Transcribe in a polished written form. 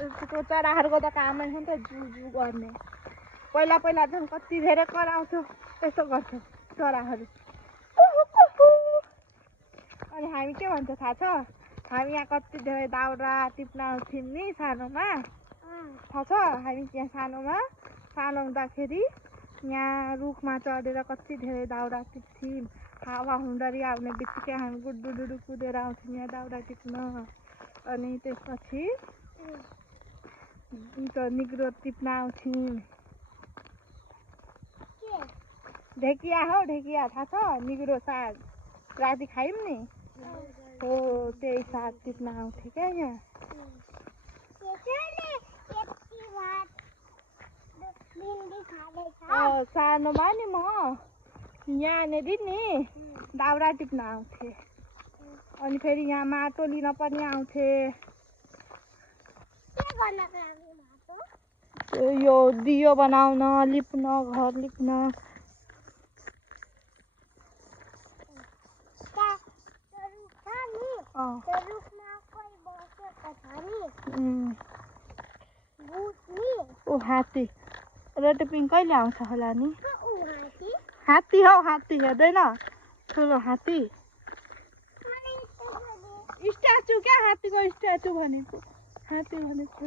त्यो चराहरूको त कामै हो नि त जू जू गर्ने। पहिला पहिला झन् कति धेरै कराउँथ्यो, यसो गर्थ्यो चराहरू। अनि हामी के भन्छ थाहा छ? हामी यहाँ कति धेरै दाउरा टिप्न आउँथ्यौँ नि सानोमा, थाहा छ? हामी यहाँ सानो हुँदाखेरि यहाँ रुखमा चढेर कति धेरै दाउरा टिप्थ्यौँ। हावा हुँडरी आउने बित्तिकै हामी गुड्डुडुडु कुदेर आउँथ्यौँ यहाँ दाउरा टिप्न। अनि त्यसपछि निग्रो टिप्न आउँथ्यौँ। ढेकिया हौ ढेकिया, थाहा छ? निग्रो साग राति खायौँ नि हो, त्यही साग टिप्न आउँथ्यो क्या यहाँ। सानोमा नि म यहाँनिर नि दाउरा टिप्न आउँथेँ। अनि फेरि यहाँ माटो लिन पनि आउँथेँ। यो दियो बनाउन, लिप्न, घर लिप्न। ओ हात्ती, रेड पिङ्क कहिले आउँछ होला नि? हात्ती हौ हात्ती, हेर्दैन? ठुलो हात्ती स्ट्याचु क्या, हात्तीको स्ट्याचु भनेको। हात्ती भनेको